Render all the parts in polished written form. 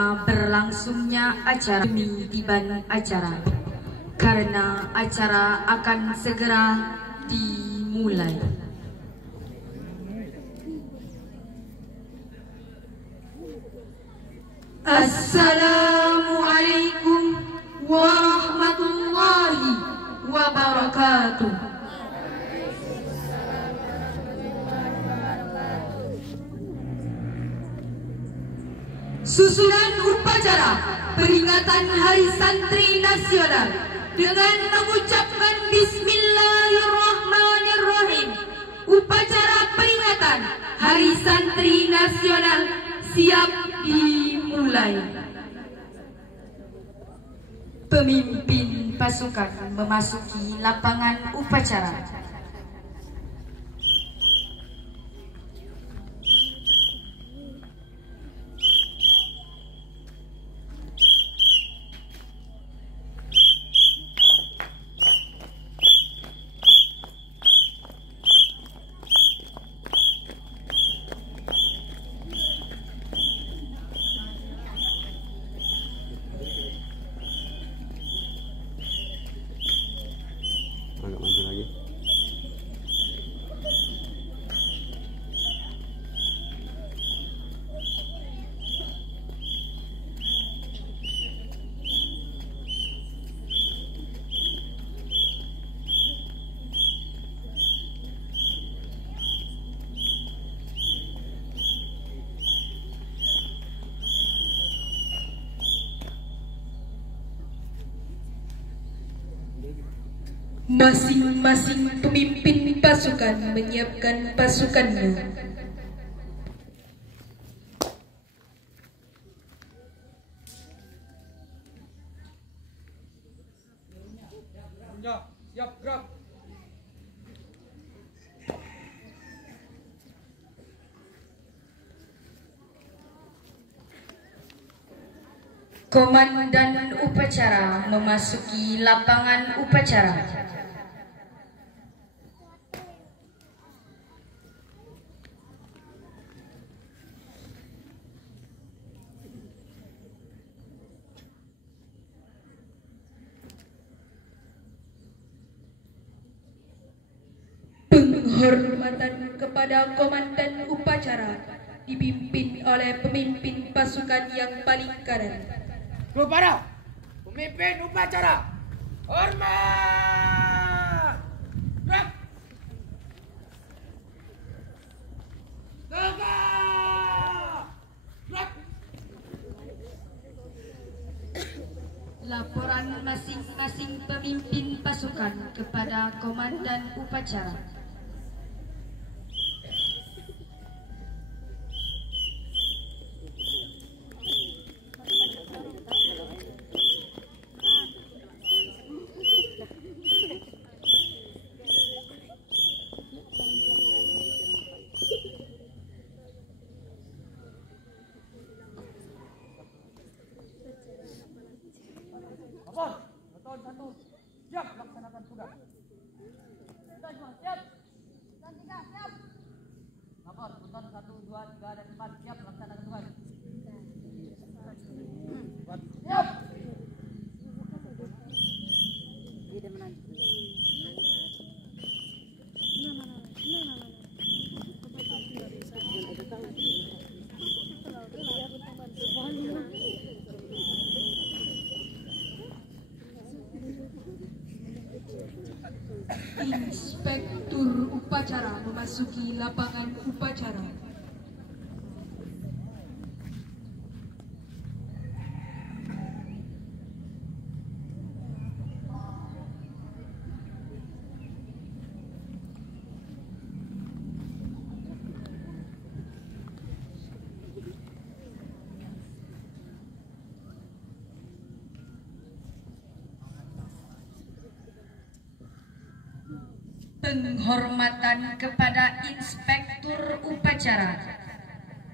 Berlangsungnya acara demi tiban acara, karena acara akan segera dimulai. Assalamualaikum warahmatullahi wabarakatuh. Susunan upacara peringatan Hari Santri Nasional dengan mengucapkan Bismillahirrahmanirrahim. Upacara peringatan Hari Santri Nasional siap dimulai. Pemimpin pasukan memasuki lapangan upacara. Agak maju lagi. Masing-masing pemimpin pasukan menyiapkan pasukannya. Siap gerak. Komandan upacara memasuki lapangan upacara. Penghormatan kepada komandan upacara dipimpin oleh pemimpin pasukan yang paling kanan. Kepada pemimpin upacara, hormat. Gerak. Tegak. Gerak. Laporan masing-masing pemimpin pasukan kepada komandan upacara. Lapor, beton 1. Siap laksanakan tugas. Beton 2, siap. Beton 3, siap. Lapor, beton 1, 2, 3 dan 4 siap laksanakan tugas. Siap. Inspektur upacara memasuki lapangan upacara. Penghormatan kepada inspektur upacara.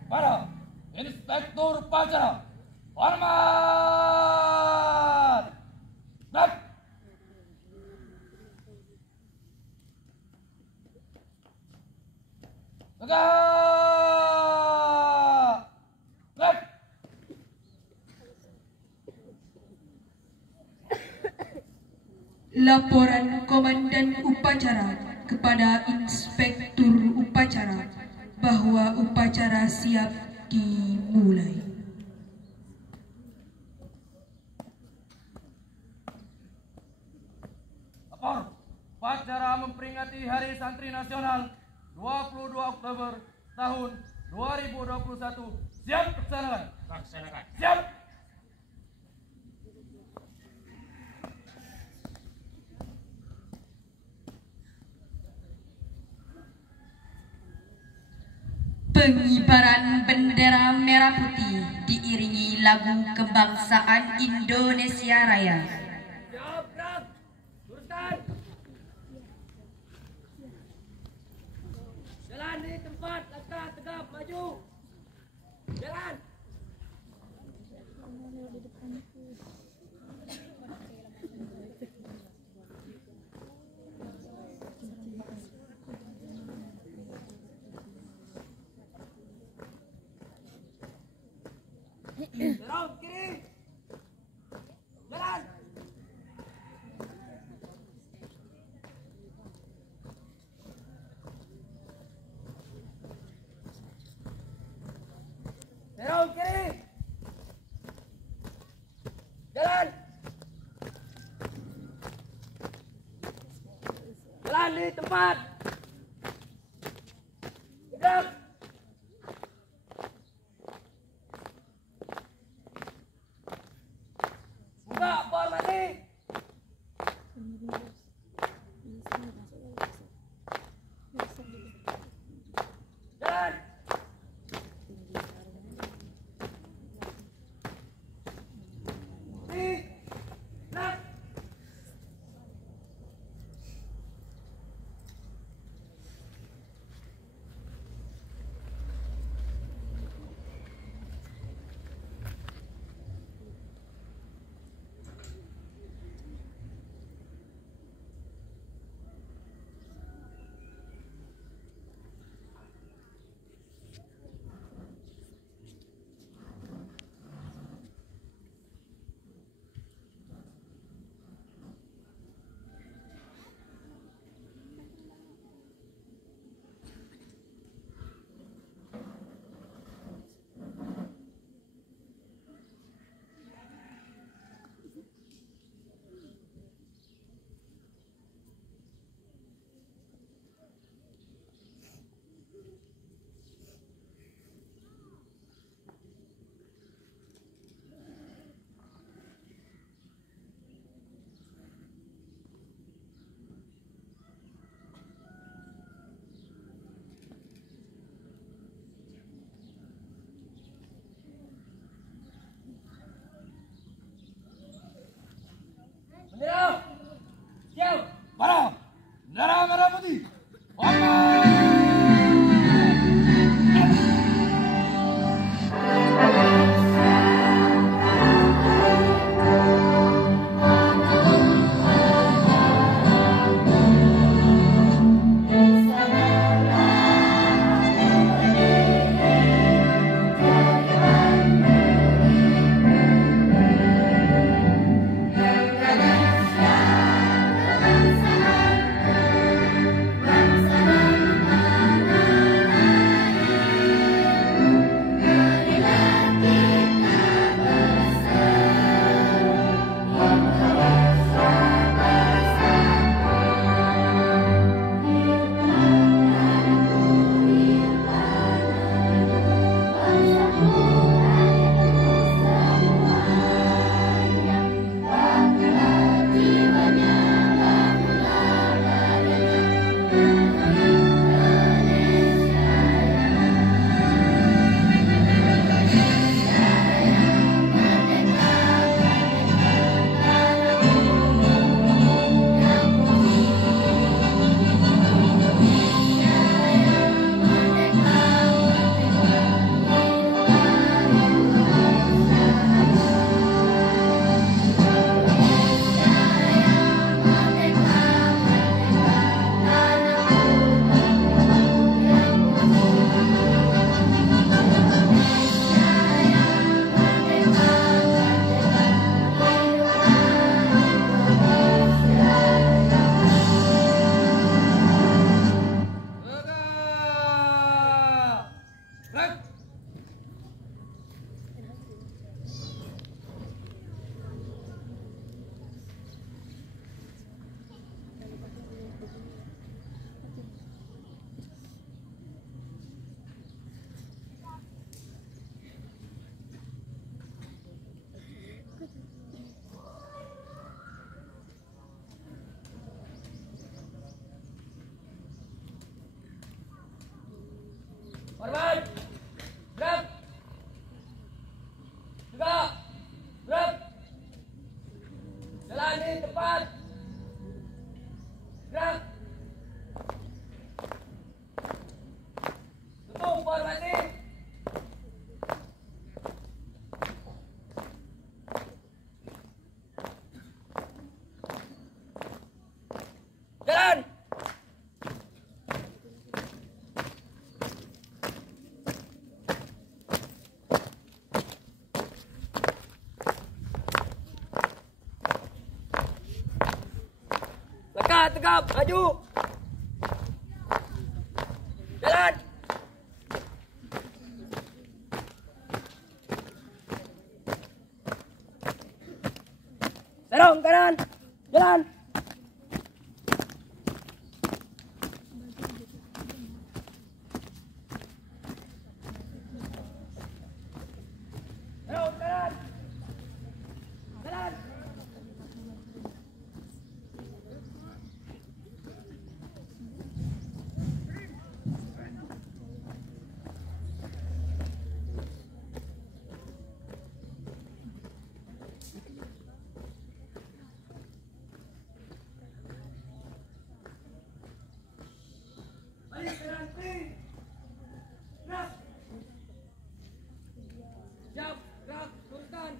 Para inspektur upacara, hormat. Gerak. Tegak. Gerak. Laporan Komandan Upacara kepada Inspektur Upacara bahwa upacara siap dimulai. Lapor, upacara memperingati Hari Santri Nasional 22 Oktober tahun 2021 siap dilaksanakan. Laksanakan. Siap. Pengibaran bendera merah putih diiringi lagu kebangsaan Indonesia Raya. Siap, gerak. Luruskan. Jalan di tempat, langkah tegap, maju. Jalan. Dorong kiri. Jalan. Dorong kiri. Jalan. Jalan di tempat. Tegap. Buka formasi. Jalan. Gerak. cepat. Gerak. Tutup formasi. Jalan. Lekat, tegap, maju. Jalan. Dorong kanan. Jalan. Dorong kanan. Jalan. Balik kanan, kiri. Gerak. Siap, gerak, luruskan.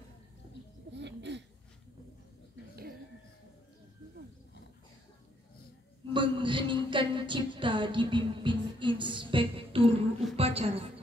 Mengheningkan cipta dipimpin Inspektur Upacara.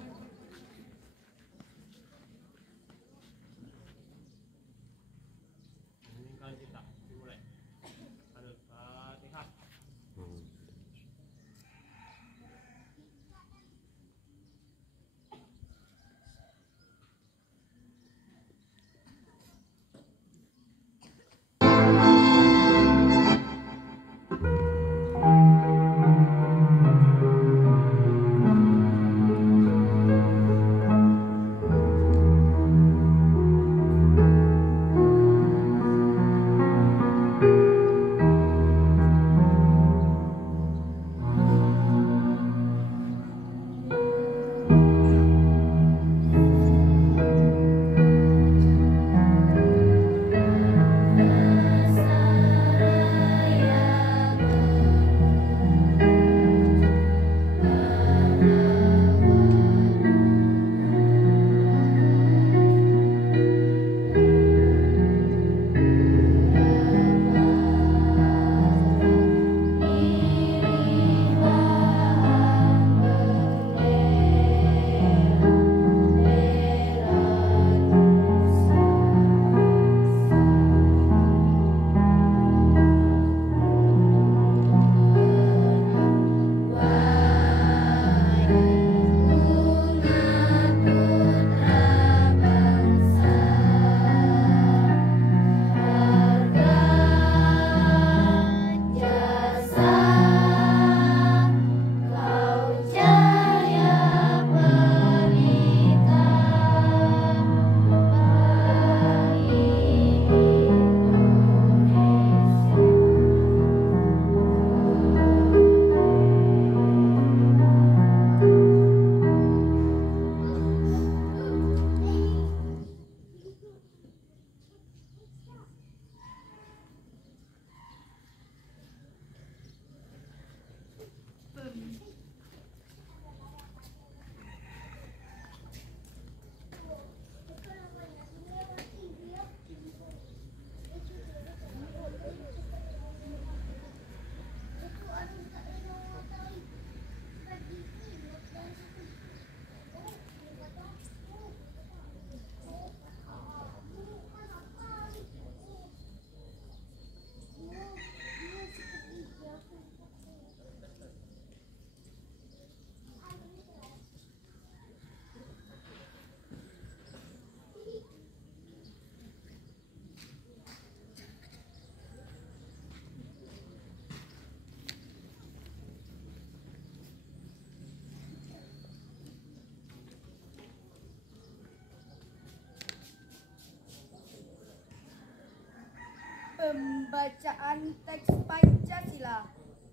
Pembacaan teks Pancasila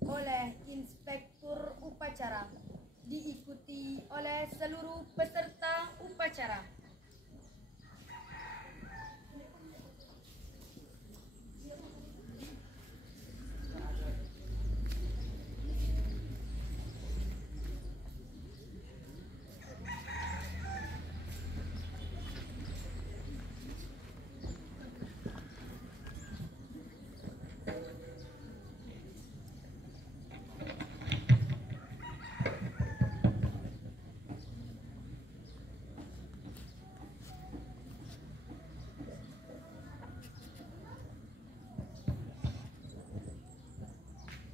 oleh Inspektur Upacara diikuti oleh seluruh peserta upacara.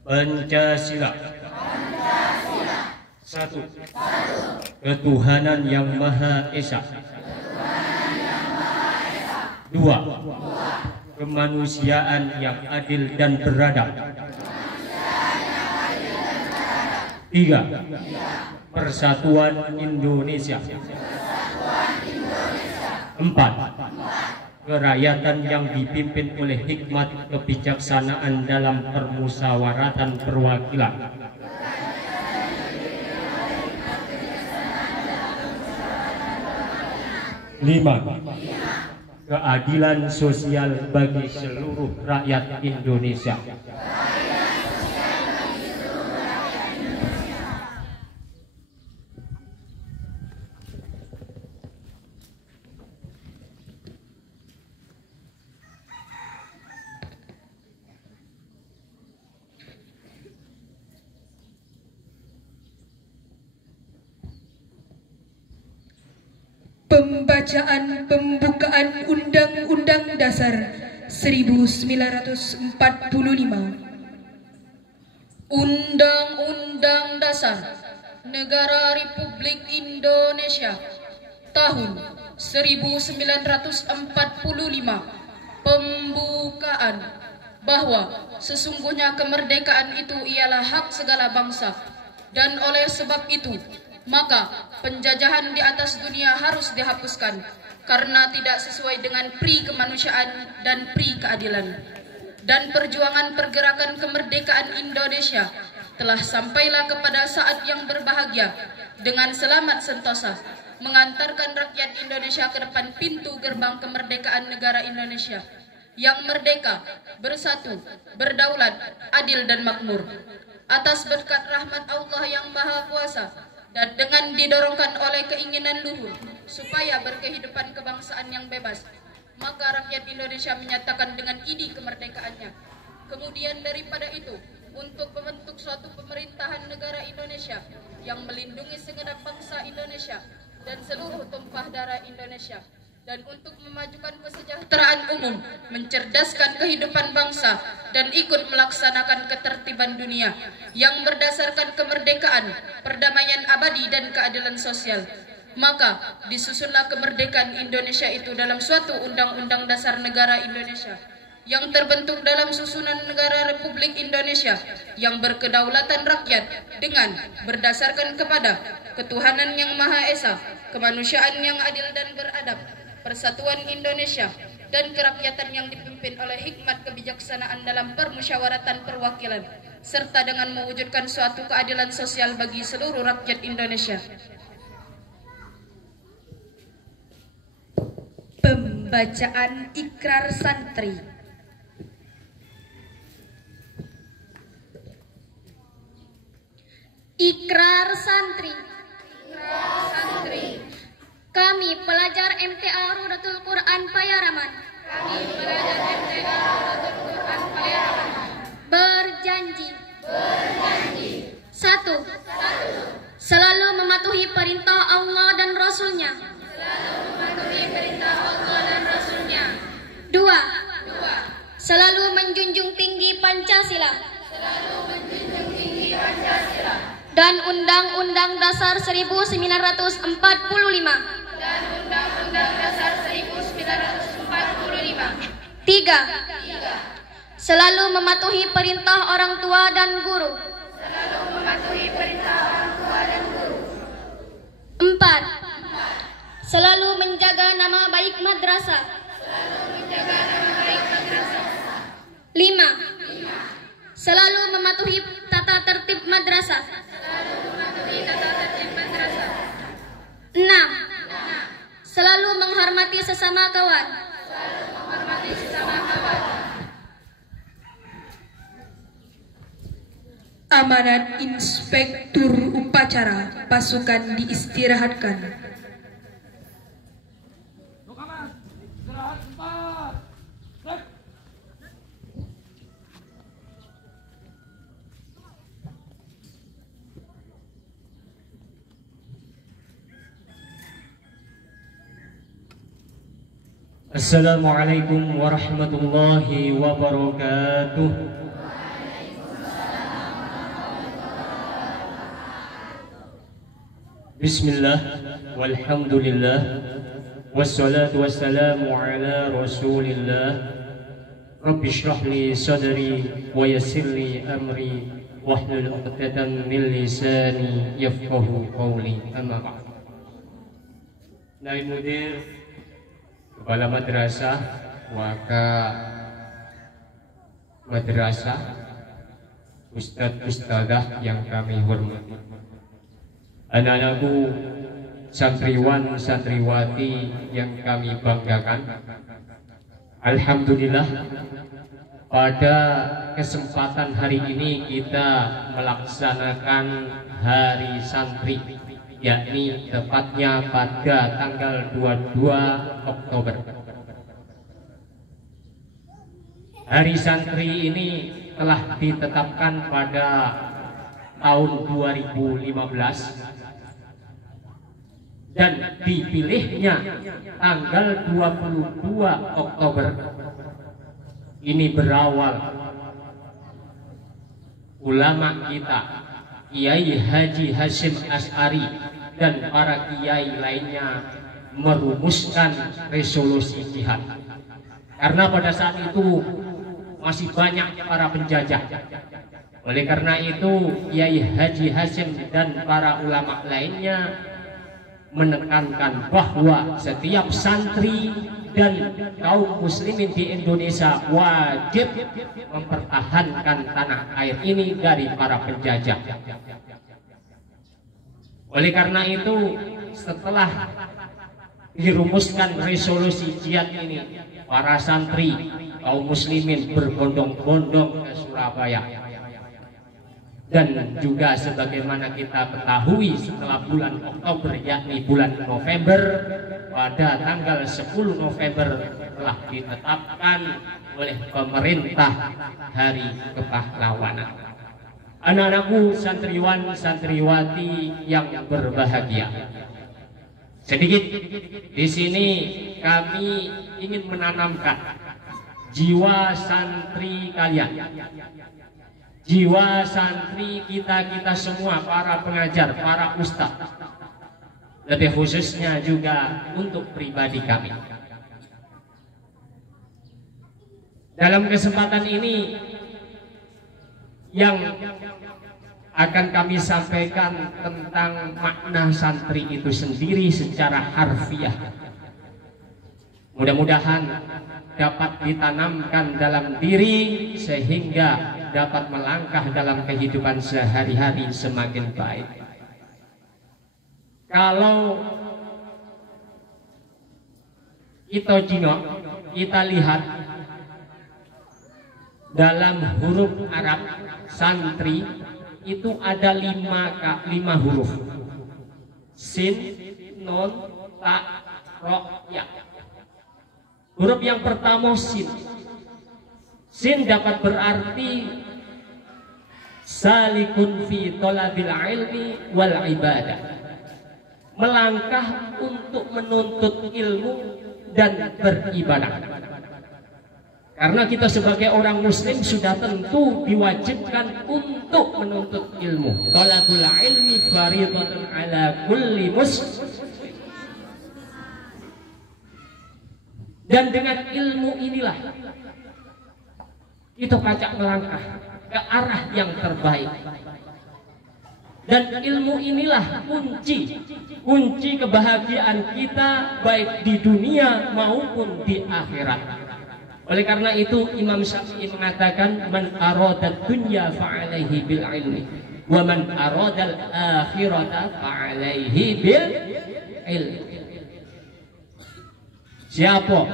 Pancasila. Satu. Ketuhanan Yang Maha Esa. Dua. Kemanusiaan yang adil dan beradab. Tiga. Persatuan Indonesia. Empat. Kerakyatan yang dipimpin oleh hikmat kebijaksanaan dalam permusyawaratan perwakilan. Lima. Keadilan sosial bagi seluruh rakyat Indonesia. Pembacaan pembukaan Undang-Undang Dasar 1945. Undang-Undang Dasar Negara Republik Indonesia tahun 1945. Pembukaan bahwa sesungguhnya kemerdekaan itu ialah hak segala bangsa, dan oleh sebab itu maka penjajahan di atas dunia harus dihapuskan karena tidak sesuai dengan pri kemanusiaan dan pri keadilan. Dan perjuangan pergerakan kemerdekaan Indonesia telah sampailah kepada saat yang berbahagia dengan selamat sentosa, mengantarkan rakyat Indonesia ke depan pintu gerbang kemerdekaan negara Indonesia yang merdeka, bersatu, berdaulat, adil dan makmur. Atas berkat rahmat Allah yang Maha Kuasa dan dengan didorongkan oleh keinginan luhur supaya berkehidupan kebangsaan yang bebas, maka rakyat Indonesia menyatakan dengan idi kemerdekaannya. Kemudian daripada itu, untuk membentuk suatu pemerintahan negara Indonesia yang melindungi segenap bangsa Indonesia dan seluruh tumpah darah Indonesia, dan untuk memajukan kesejahteraan umum, mencerdaskan kehidupan bangsa, dan ikut melaksanakan ketertiban dunia yang berdasarkan kemerdekaan, perdamaian abadi, dan keadilan sosial. Maka disusunlah kemerdekaan Indonesia itu dalam suatu Undang-Undang Dasar Negara Indonesia yang terbentuk dalam susunan negara Republik Indonesia yang berkedaulatan rakyat dengan berdasarkan kepada ketuhanan yang Maha Esa, kemanusiaan yang adil dan beradab, persatuan Indonesia, dan kerakyatan yang dipimpin oleh hikmat kebijaksanaan dalam permusyawaratan perwakilan, serta dengan mewujudkan suatu keadilan sosial bagi seluruh rakyat Indonesia. Pembacaan Ikrar Santri. Ikrar Santri. Kami pelajar MTA Rodatul Quran Payaraman. Berjanji. Satu. Selalu mematuhi perintah Allah dan Rasulnya. Dua. Selalu menjunjung tinggi Pancasila. Dan Undang-Undang Dasar 1945. Tiga. Selalu mematuhi perintah orang tua dan guru. Empat. Selalu menjaga nama baik madrasah. Lima. Selalu mematuhi tata tertib madrasah. Enam. Selalu menghormati sesama kawan. Amanat Inspektur Upacara pasukan diistirahatkan. Lokaman, istirahat sebentar. Cek. Assalamualaikum warahmatullahi wabarakatuh. Bismillah, walhamdulillah, wassalatu wassalamu ala rasulillah. Rabbi shrah li sadri wa yassir li amri wahlul 'uqdatam min lisani yafqahu qawli. Amma ba'd. Naib Mudir, Kepala Madrasah, Waka Madrasah, Ustadz-ustadzah yang kami hormati, anak-anakku, santriwan santriwati yang kami banggakan. Alhamdulillah, pada kesempatan hari ini kita melaksanakan Hari Santri, yakni tepatnya pada tanggal 22 Oktober. Hari Santri ini telah ditetapkan pada tahun 2015 dan dipilihnya tanggal 22 Oktober. Ini berawal ulama kita, Kiai Haji Hashim Asy'ari dan para kiai lainnya merumuskan resolusi jihad. Karena pada saat itu masih banyak para penjajah. Oleh karena itu Kiai Haji Hashim dan para ulama lainnya menekankan bahwa setiap santri dan kaum muslimin di Indonesia wajib mempertahankan tanah air ini dari para penjajah. Oleh karena itu, setelah dirumuskan resolusi jihad ini, para santri kaum muslimin berbondong-bondong ke Surabaya. Dan juga sebagaimana kita ketahui, setelah bulan Oktober yakni bulan November, pada tanggal 10 November telah ditetapkan oleh pemerintah Hari Kepahlawanan. Anak-anakku, santriwan santriwati yang berbahagia, sedikit di sini kami ingin menanamkan jiwa santri kalian, jiwa santri kita semua, para pengajar, para ustadz, lebih khususnya juga untuk pribadi kami. Dalam kesempatan ini yang akan kami sampaikan tentang makna santri itu sendiri secara harfiah. Mudah-mudahan dapat ditanamkan dalam diri sehingga dapat melangkah dalam kehidupan sehari-hari semakin baik. Kalau kita lihat dalam huruf Arab santri itu ada 5 huruf: sin, nun, ta, ro, ya. Huruf yang pertama sin. Sin dapat berarti salikun fi thalabil ilmi wal ibadah, melangkah untuk menuntut ilmu dan beribadah. Karena kita sebagai orang muslim sudah tentu diwajibkan untuk menuntut ilmu. Thalabul ilmi fardhatun ala kulli muslim. Dan dengan ilmu inilah kita pacak melangkah ke arah yang terbaik. Dan ilmu inilah kunci kebahagiaan kita baik di dunia maupun di akhirat. Oleh karena itu Imam Syafi'i mengatakan, man aradad dunya fa'alaihi bil ilmi wa man aradal akhirata fa'alaihi bil ilmi. Siapa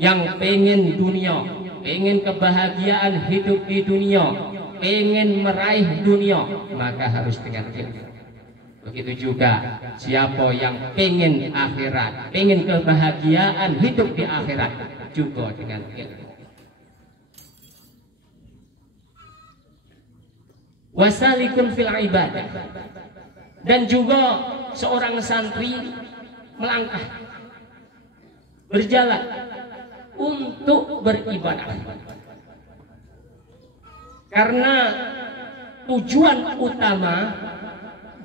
yang pengen dunia, pengen kebahagiaan hidup di dunia, pengen meraih dunia, maka harus dengan ilmu. Begitu juga siapa yang pengen akhirat, pengen kebahagiaan hidup di akhirat, juga dengan ilmu. Wasalikun fil ibadah, dan juga seorang santri melangkah, berjalan untuk beribadah. Karena tujuan utama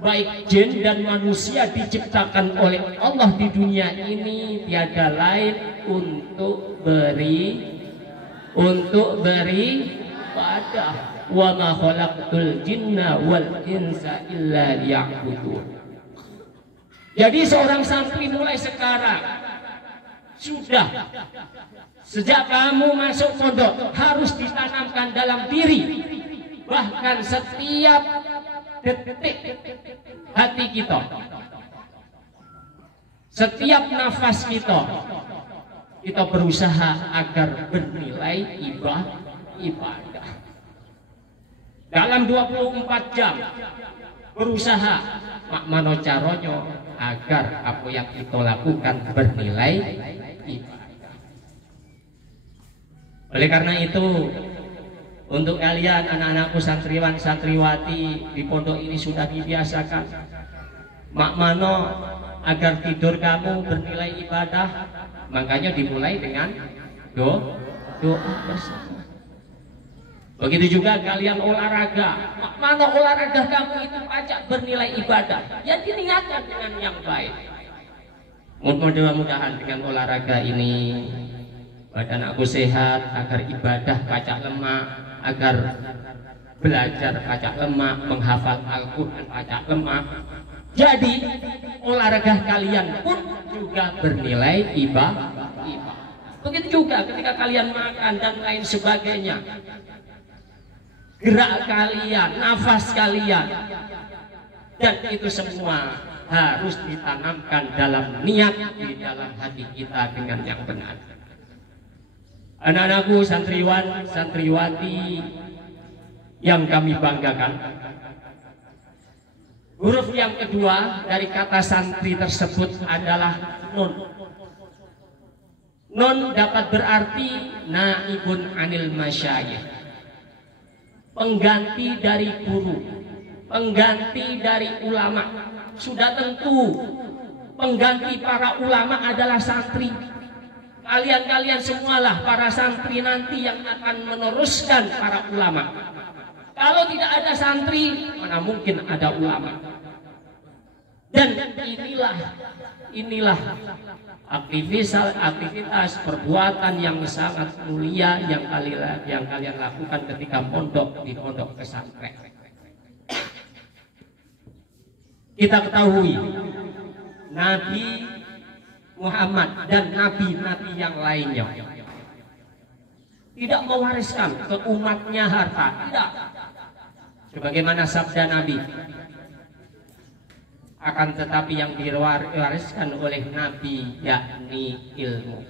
baik jin dan manusia diciptakan oleh Allah di dunia ini tiada lain untuk beribadah. Wa ma khalaqtul jinna wal insa illa liya'budun. Jadi seorang santri mulai sekarang sudah sejak kamu masuk pondok harus ditanamkan dalam diri, bahkan setiap detik hati kita, setiap nafas kita berusaha agar bernilai ibadah. Dalam 24 jam berusaha mak mano caronyo agar apa yang kita lakukan bernilai ibadah. Oleh karena itu, untuk kalian anak-anakku santriwan santriwati di pondok ini sudah dibiasakan mak mano agar tidur kamu bernilai ibadah, makanya dimulai dengan doa bersama. Begitu juga kalian olahraga, mak mano olahraga kamu itu pajak bernilai ibadah, ya diniatkan dengan yang baik. Mudah-mudahan dengan olahraga ini badan aku sehat, agar ibadah pajak lemak, agar belajar pajak lemak, menghafal Al-Quran pajak lemak. Jadi olahraga kalian pun juga bernilai ibadah. Begitu juga ketika kalian makan dan lain sebagainya, gerak kalian, nafas kalian, dan itu semua harus ditanamkan dalam niat di dalam hati kita dengan yang benar. Anak-anakku santriwan santriwati yang kami banggakan, huruf yang kedua dari kata santri tersebut adalah nun. Nun dapat berarti naibun anil masyayikh, pengganti dari guru, pengganti dari ulama. Sudah tentu pengganti para ulama adalah santri. Kalian semualah para santri nanti yang akan meneruskan para ulama. Kalau tidak ada santri, mana mungkin ada ulama. Dan inilah aktivitas perbuatan yang sangat mulia yang kalian lakukan ketika di pondok pesantren. Kita ketahui Nabi Muhammad dan nabi-nabi yang lainnya tidak mewariskan ke umatnya harta, tidak. Sebagaimana sabda Nabi, akan tetapi yang diwariskan oleh Nabi yakni ilmu.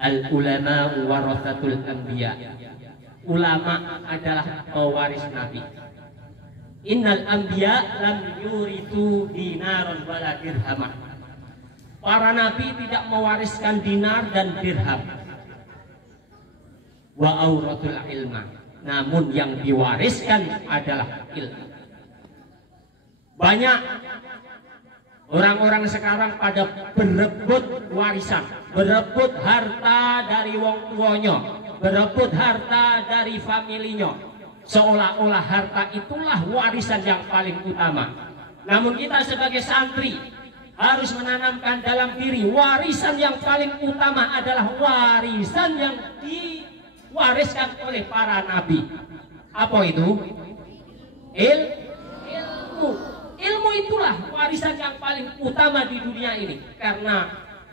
Al ulama warathatul anbiya. Ulama adalah pewaris Nabi. Innal anbiya lam yurithu dinaran wala dirhaman. Para nabi tidak mewariskan dinar dan dirham. Wa auratul ilma. Namun yang diwariskan adalah ilmu. Banyak orang-orang sekarang pada berebut warisan, berebut harta dari wong tuanya, berebut harta dari familinya, seolah-olah harta itulah warisan yang paling utama. Namun kita sebagai santri harus menanamkan dalam diri warisan yang paling utama adalah warisan yang diwariskan oleh para nabi. Apa itu? Ilmu. Ilmu itulah warisan yang paling utama di dunia ini, karena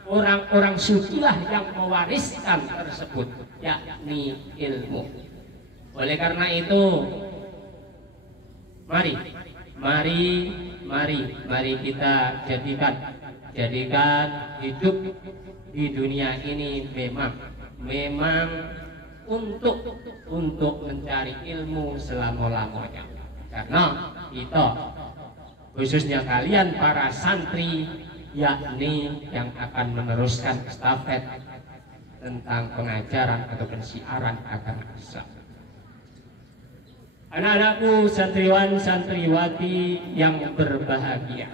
orang-orang sucilah yang mewariskan tersebut, yakni ilmu. Oleh karena itu, mari kita jadikan hidup di dunia ini memang untuk mencari ilmu selama-lamanya. Karena kita, khususnya kalian para santri, yakni yang akan meneruskan estafet tentang pengajaran atau pensiaran agama Islam. Anak-anakku santriwan santriwati yang berbahagia.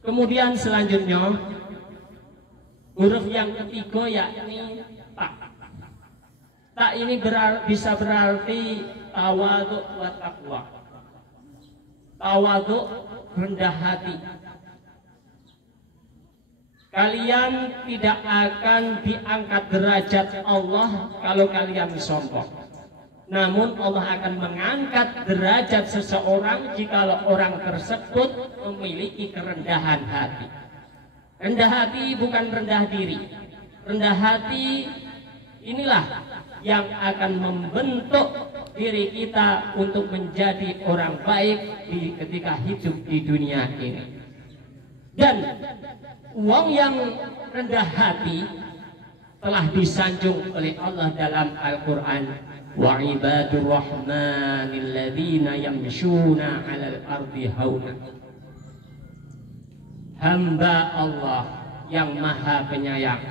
Kemudian selanjutnya huruf yang ketiga yakni ta. Ta ini bisa berarti tawadhu wa taqwa. tawadhu, rendah hati. Kalian tidak akan diangkat derajat Allah kalau kalian sombong. Namun Allah akan mengangkat derajat seseorang jika orang tersebut memiliki kerendahan hati. Rendah hati bukan rendah diri. Rendah hati inilah yang akan membentuk diri kita untuk menjadi orang baik ketika hidup di dunia ini. Dan uang yang rendah hati telah disanjung oleh Allah dalam Al-Quran. Wa ibadur rahmanil ladzina yamshuna 'alal ardi hauna. Hamba Allah yang Maha Penyayang,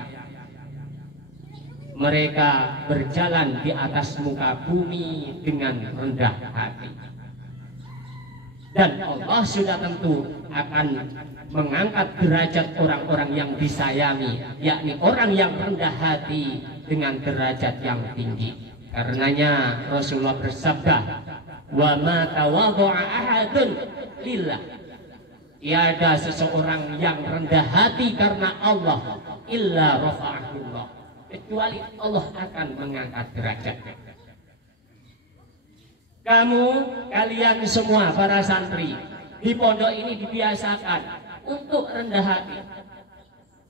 mereka berjalan di atas muka bumi dengan rendah hati. Dan Allah sudah tentu akan mengangkat derajat orang-orang yang disayangi, yakni orang yang rendah hati dengan derajat yang tinggi. Karenanya Rasulullah bersabda, wa ma tawadhu'a ahadun lillah. Tiada seseorang yang rendah hati karena Allah illa rafa'ahullah, kecuali Allah akan mengangkat derajat. Kalian semua para santri di pondok ini dibiasakan untuk rendah hati,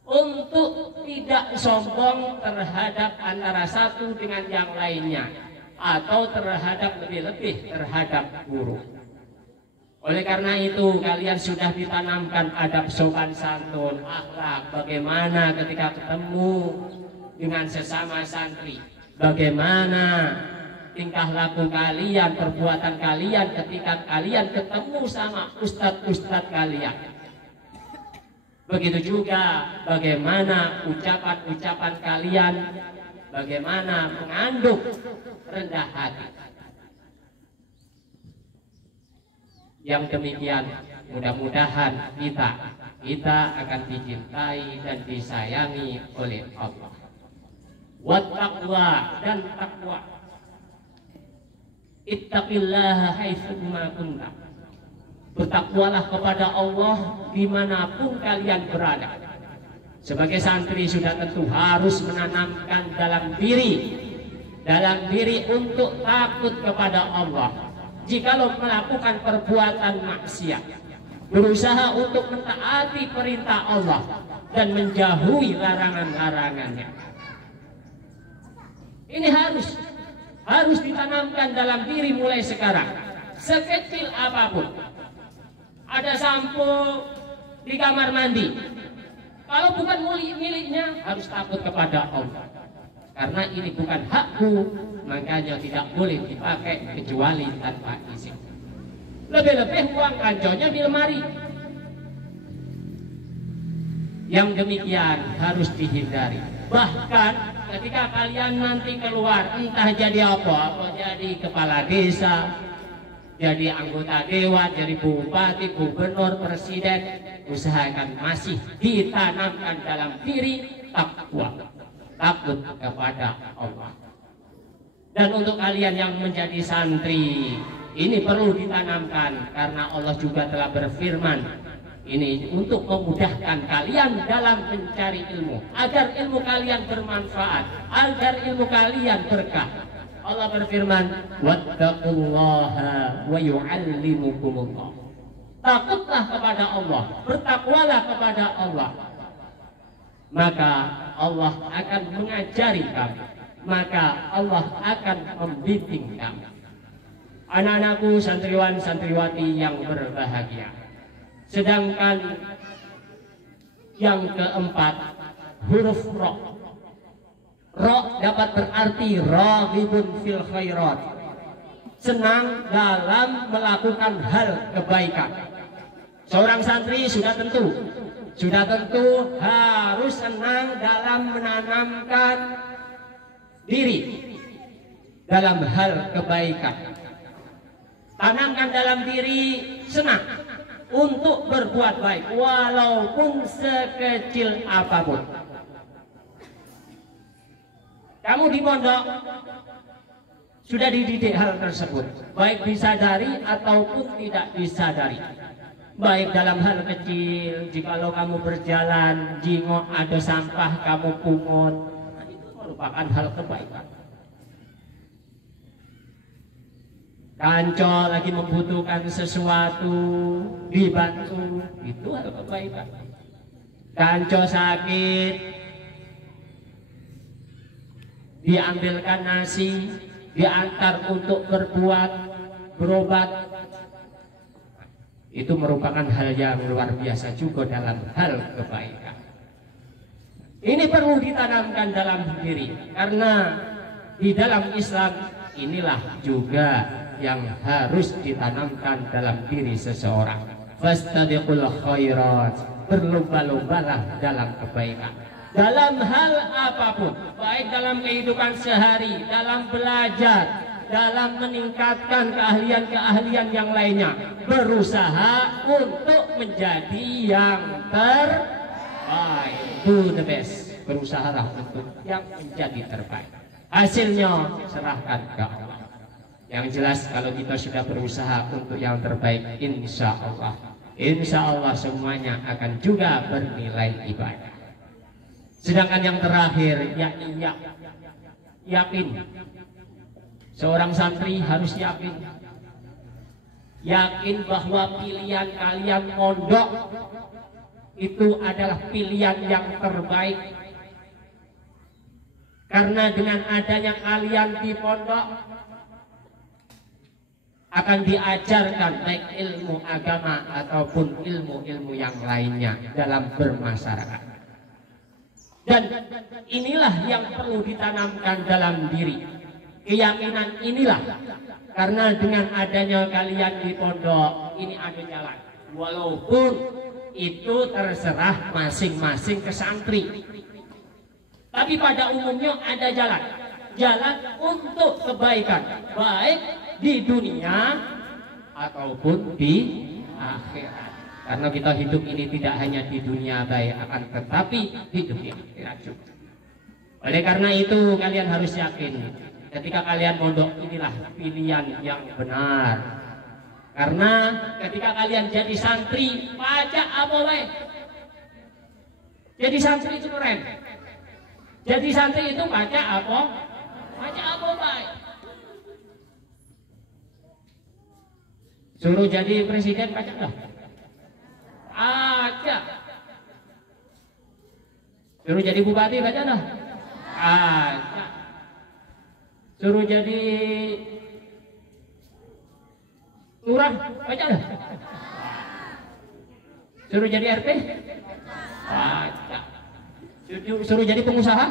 untuk tidak sombong terhadap antara satu dengan yang lainnya, atau terhadap lebih-lebih terhadap guru. Oleh karena itu kalian sudah ditanamkan adab sopan santun, akhlak, bagaimana ketika ketemu dengan sesama santri, bagaimana tingkah laku kalian, perbuatan kalian ketika kalian ketemu sama ustadz-ustadz kalian. Begitu juga bagaimana ucapan-ucapan kalian, bagaimana mengandung rendah hati. Yang demikian mudah-mudahan kita akan dicintai dan disayangi oleh Allah. Wattaqwa, dan takwa. Ittaqillaha haitsu ma kunta. Bertakwalah kepada Allah dimanapun kalian berada. Sebagai santri sudah tentu harus menanamkan dalam diri untuk takut kepada Allah. Jikalau melakukan perbuatan maksiat, berusaha untuk mentaati perintah Allah dan menjauhi larangan-larangannya. Ini harus ditanamkan dalam diri mulai sekarang. Sekecil apapun, ada sampo di kamar mandi, kalau bukan miliknya harus takut kepada Allah. Karena ini bukan hakku, makanya tidak boleh dipakai kecuali tanpa izin. Lebih-lebih uang kanjonya di lemari. Yang demikian harus dihindari. Bahkan ketika kalian nanti keluar, entah jadi apa jadi kepala desa, jadi anggota dewan, jadi bupati, gubernur, presiden, usahakan masih ditanamkan dalam diri takwa, takut kepada Allah. Dan untuk kalian yang menjadi santri, ini perlu ditanamkan karena Allah juga telah berfirman, ini untuk memudahkan kalian dalam mencari ilmu, agar ilmu kalian bermanfaat, agar ilmu kalian berkah. Allah berfirman, wattaqullaha wa yu'allimukumullah. Takutlah kepada Allah, bertakwalah kepada Allah, maka Allah akan mengajari kamu, maka Allah akan membimbing kamu. Anak-anakku, santriwan santriwati yang berbahagia. Sedangkan yang keempat, huruf ro. Ro dapat berarti raghibun fil khairat, senang dalam melakukan hal kebaikan. Seorang santri sudah tentu harus senang dalam menanamkan diri dalam hal kebaikan. Tanamkan dalam diri senang untuk berbuat baik walaupun sekecil apapun. Kamu di pondok sudah dididik hal tersebut, baik disadari ataupun tidak disadari. Baik dalam hal kecil, jikalau kamu berjalan, jingok ada sampah, kamu pungut, nah, itu merupakan hal kebaikan. Kanco lagi membutuhkan sesuatu, dibantu, itu hal kebaikan. Kanco sakit, diambilkan nasi, diantar untuk berobat, itu merupakan hal yang luar biasa juga dalam hal kebaikan. Ini perlu ditanamkan dalam diri, karena di dalam Islam inilah juga yang harus ditanamkan dalam diri seseorang. Fastabiqul khairat, berlomba-lombalah dalam kebaikan. Dalam hal apapun, baik dalam kehidupan sehari, dalam belajar, dalam meningkatkan keahlian-keahlian yang lainnya, berusaha untuk menjadi yang terbaik. Do the best, berusahalah untuk yang menjadi terbaik. Hasilnya serahkan ke Allah. Yang jelas kalau kita sudah berusaha untuk yang terbaik, insya Allah semuanya akan juga bernilai ibadah. Sedangkan yang terakhir, yakni yakin. Seorang santri harus yakin bahwa pilihan kalian mondok itu adalah pilihan yang terbaik. Karena dengan adanya kalian di pondok akan diajarkan baik ilmu agama ataupun ilmu-ilmu yang lainnya dalam bermasyarakat. Dan inilah yang perlu ditanamkan dalam diri. Keyakinan inilah, karena dengan adanya kalian di pondok ini ada jalan, walaupun itu terserah masing-masing ke santri, tapi pada umumnya ada jalan untuk kebaikan, baik di dunia ataupun di akhirat. Karena kita hidup ini tidak hanya di dunia baik, akan tetapi hidup di akhirat juga. Oleh karena itu kalian harus yakin ketika kalian mondok inilah pilihan yang benar. Karena ketika kalian jadi santri, pajak apa baik? Jadi santri itu keren. Jadi santri itu pajak apa? Pajak apa baik? Suruh jadi presiden pajak dah. Pajak. Suruh jadi bupati pajak dah. Pajak. Suruh jadi lurah, baca dah. Suruh jadi RT, baca. Suruh jadi pengusaha,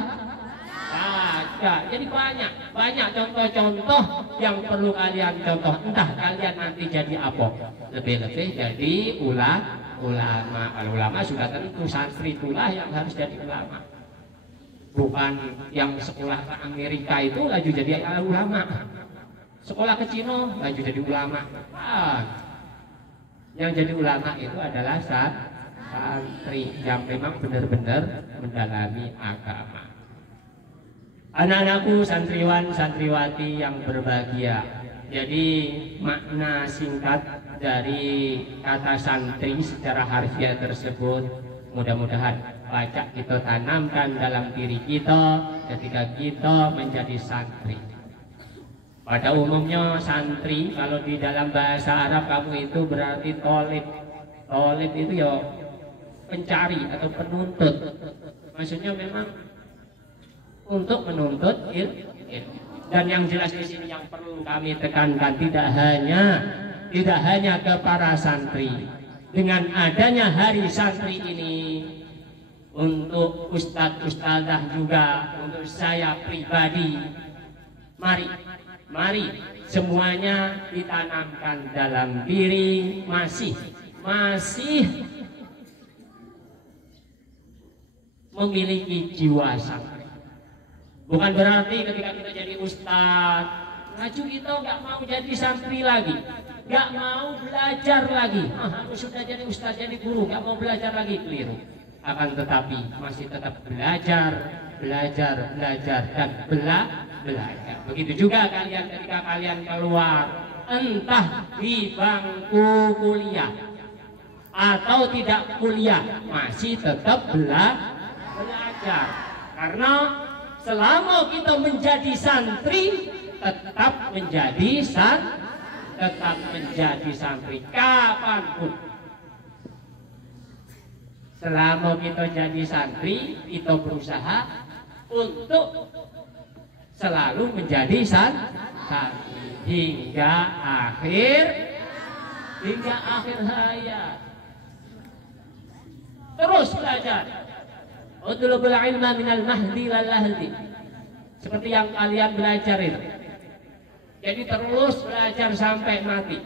baca. Jadi banyak contoh-contoh yang perlu kalian contoh. Entah kalian nanti jadi apa, lebih-lebih jadi ulama. Kalau ulama sudah tentu santri itulah yang harus jadi ulama. Bukan yang sekolah ke Amerika itu laju jadi ulama, sekolah ke Cina laju jadi ulama. Yang jadi ulama itu adalah santri yang memang benar-benar mendalami agama. Anak-anakku santriwan santriwati yang berbahagia, jadi makna singkat dari kata santri secara harfiah tersebut mudah-mudahan baca kita tanamkan dalam diri kita ketika kita menjadi santri. Pada umumnya santri kalau di dalam bahasa Arab kamu itu berarti tolib. Tolib itu ya pencari atau penuntut. Maksudnya memang untuk menuntut ilmu. Dan yang jelas di sini yang perlu kami tekankan tidak hanya ke para santri. Dengan adanya hari santri ini, untuk ustadz-ustadzah juga, untuk saya pribadi, mari semuanya ditanamkan dalam diri masih memiliki jiwa santri. Bukan berarti ketika kita jadi ustadz, maju kita nggak mau jadi santri lagi, nggak mau belajar lagi. Aku sudah jadi ustadz, jadi guru, nggak mau belajar lagi, keliru. Akan tetapi masih tetap belajar dan belajar. Begitu juga kalian ketika kalian keluar, entah di bangku kuliah atau tidak kuliah, masih tetap belajar. Karena selama kita menjadi santri, tetap menjadi santri kapanpun. Selama kita jadi santri, kita berusaha untuk selalu menjadi santri hingga akhir hayat. Terus belajar. Utlubul ilma minal mahdi lal lahdi. Seperti yang kalian belajar itu. Jadi terus belajar sampai mati.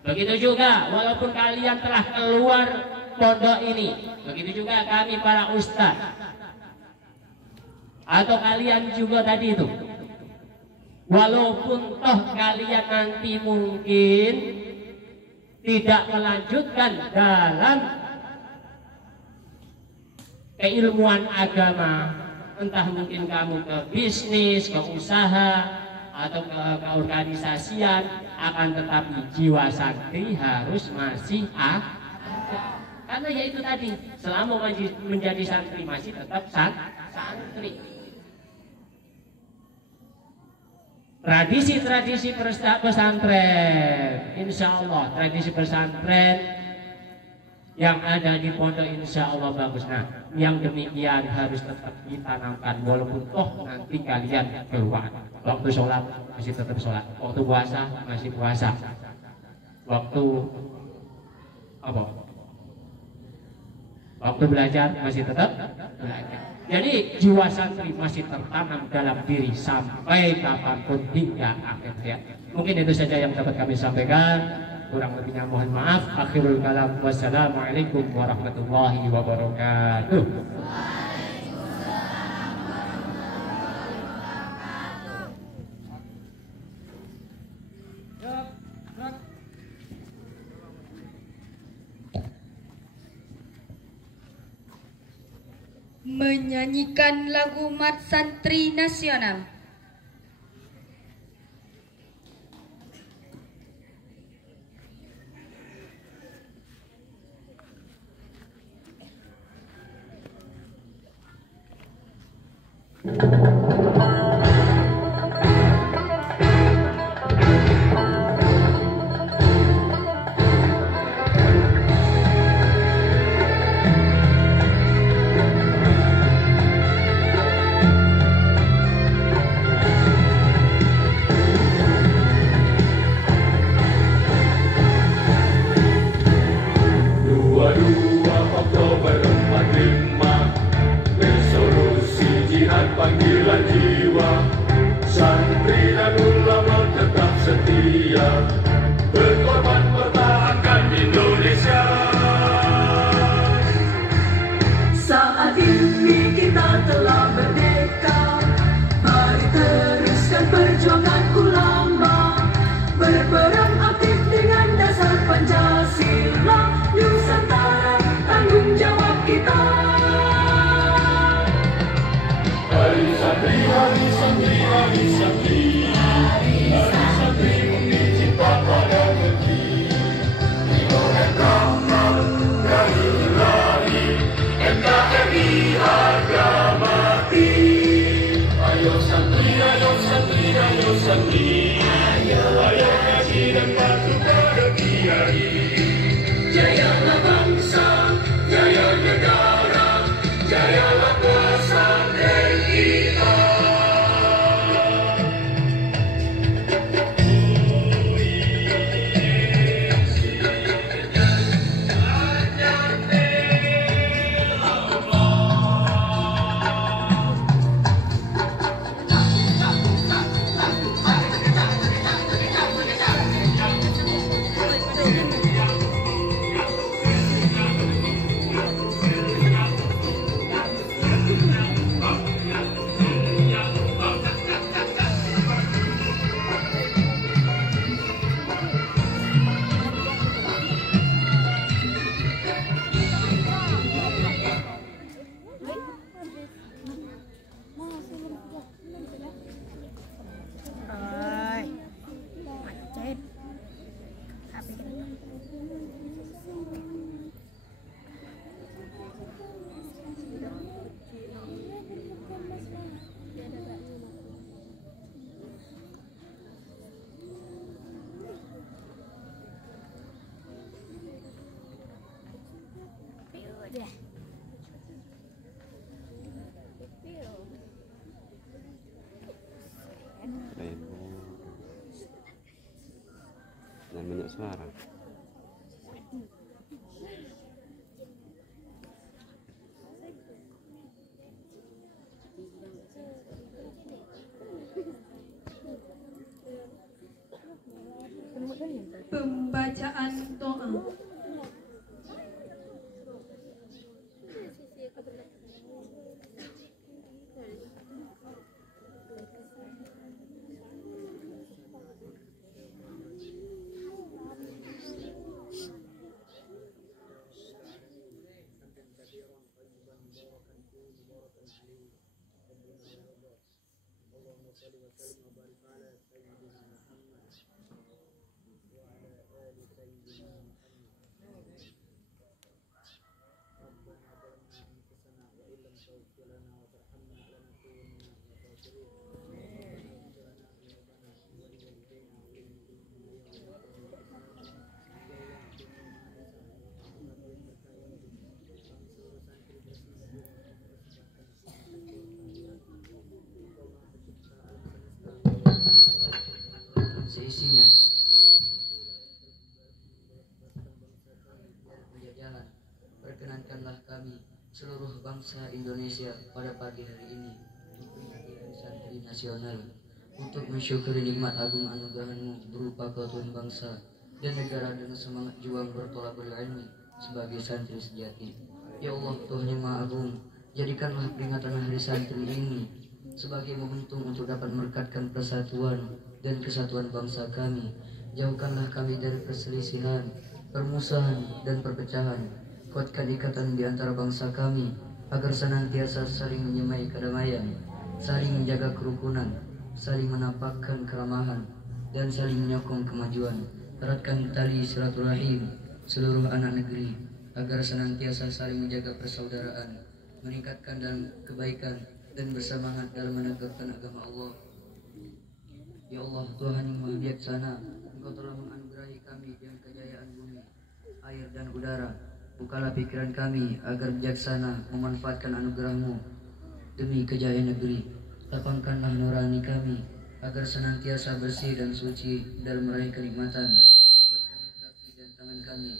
Begitu juga walaupun kalian telah keluar pondok ini, begitu juga kami para ustaz atau kalian juga tadi itu, walaupun toh kalian nanti mungkin tidak melanjutkan dalam keilmuan agama, entah mungkin kamu ke bisnis, ke usaha atau ke organisasian, akan tetapi jiwa santri harus masih ada. Karena ya itu tadi, selama menjadi santri masih tetap santri. Tradisi-tradisi pesantren, insya Allah tradisi pesantren yang ada di pondok insya Allah bagus. Nah, yang demikian harus tetap ditanamkan walaupun toh nanti kalian keluar. Waktu sholat masih tetap sholat, waktu puasa masih puasa, waktu waktu belajar masih tetap belajar. Jadi jiwa santri masih tertanam dalam diri sampai kapanpun hingga akhir hayat. Mungkin itu saja yang dapat kami sampaikan. Kurang lebihnya mohon maaf. Akhirul kalam. Wassalamualaikum warahmatullahi wabarakatuh. Menyanyikan lagu Mat Santri Nasional. Panggilan jiwa, santri dan ulama tetap setia, berkorban pertahankan Indonesia. Saat ini kita telah merdeka, mari teruskan perjuangan ulama, berperan aktif dengan dasar Pancasila, Nusantara tanggung jawab kita. Hari santri, hari santri, hari santri, hari santri mungkin cinta pada negeri. Hiburan kamal dari ilahi, NKRI harga mati. Ayo santri, ayo santri, ayo santri, ayo ngaji dan patuh pada kiai. Jayalah bangsa, jaya negara, jayalah pesantren kita. banyak suara. Pembacaan doa. Seisinya penjajahan, perkenankanlah kami seluruh bangsa Indonesia pada pagi hari ini memperingati Hari Santri Nasional untuk mensyukuri nikmat agung anugerah-Mu berupa keutuhan bangsa dan negara dengan semangat juang bertolabul ilmi sebagai santri sejati. Ya Allah, Tuhan yang Maha Agung, jadikanlah peringatan Hari Santri ini sebagai momentum untuk dapat merekatkan persatuan dan kesatuan bangsa kami. Jauhkanlah kami dari perselisihan, permusuhan, dan perpecahan. Kuatkan ikatan di antara bangsa kami agar senantiasa saling menyemai kedamaian, saling menjaga kerukunan, saling menampakkan keramahan, dan saling menyokong kemajuan. Eratkan tali silaturahim seluruh anak negeri agar senantiasa saling menjaga persaudaraan, meningkatkan dan kebaikan, dan bersemangat dalam menegakkan agama Allah. Ya Allah, Tuhan yang Maha Bijaksana, Engkau telah menganugerahi kami dengan kejayaan bumi, air, dan udara. Bukalah pikiran kami agar bijaksana memanfaatkan anugerah-Mu demi kejayaan negeri. Lapangkanlah nurani kami agar senantiasa bersih dan suci dalam meraih kenikmatan. Kuatkanlah kaki dan tangan kami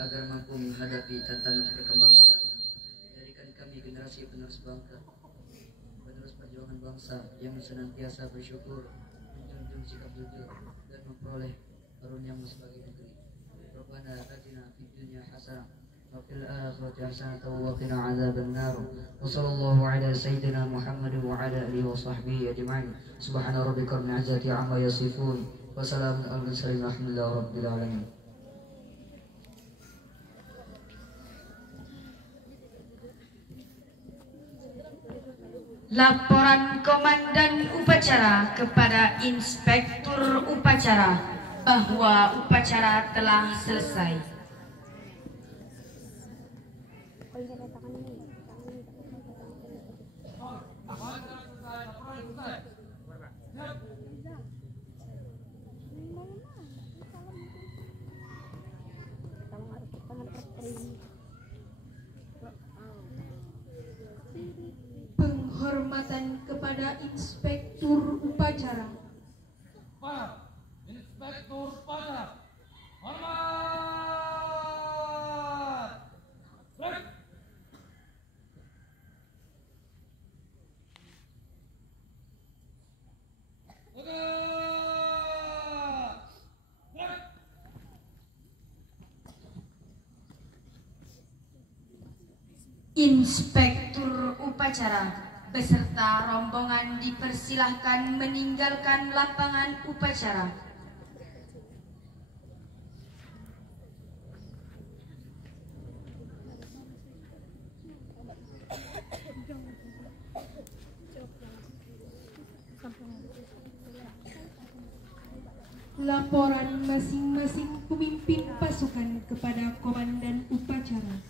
agar mampu menghadapi tantangan perkembangan zaman. Jadikan kami generasi penerus bangsa, penerus perjuangan bangsa yang senantiasa bersyukur, menjunjung sikap jujur, dan memperoleh karunia-Mu sebagai negeri. Rabbana atina fid dunya hasanah wa fil akhirati hasanah wa qina adzabannar. Wa sallallahu ala sayyidina Muhammad wa ala alihi wa sahbihi ajma'in. Subhana rabbika rabbil izzati amma yasifun wa salamun alal mursalin walhamdulillahi rabbil alamin. Laporan Komandan Upacara kepada Inspektur Upacara bahwa upacara telah selesai. Penghormatan kepada Inspektur Upacara. Para Inspektur Upacara, hormat. Break. Break. Inspektur Upacara beserta rombongan dipersilahkan meninggalkan lapangan upacara. Laporan masing-masing pemimpin pasukan kepada Komandan Upacara.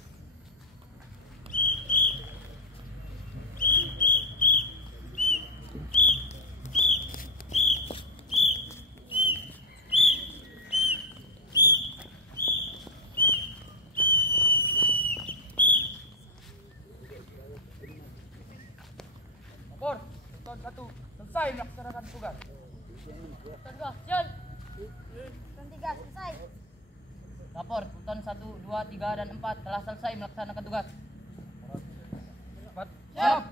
Lapor, Ton 1 selesai melaksanakan tugas. Ton 2, Jul. Ton 3, selesai. Lapor, Sultan 1, 2, 3, dan 4 telah selesai melaksanakan tugas. Siap.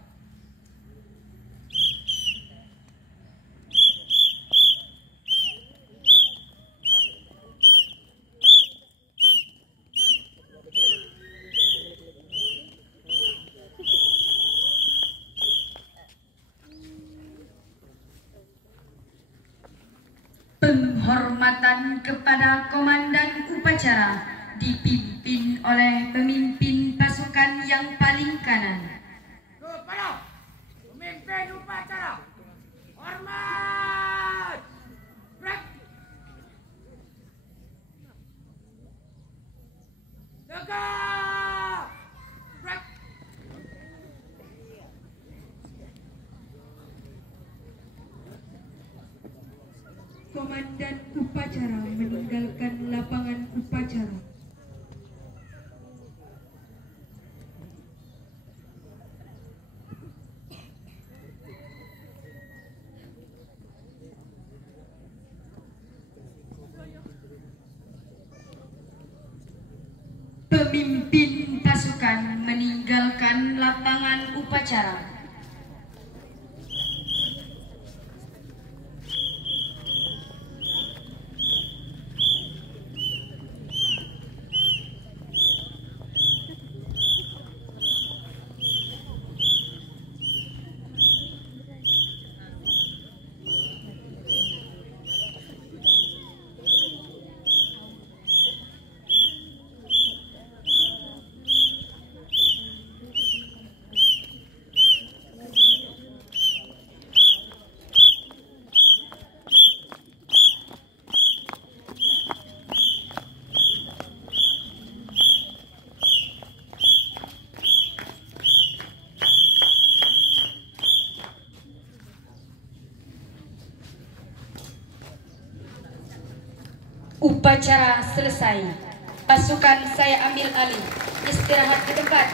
Penghormatan kepada komandan upacara dipimpin oleh pemimpin pasukan yang paling kanan. Kepada pemimpin upacara, hormat. Break. Tegak. Break. Komandan upacara meninggalkan lapangan upacara. Pemimpin pasukan meninggalkan lapangan upacara. Upacara selesai. Pasukan saya ambil alih. Istirahat di tempat.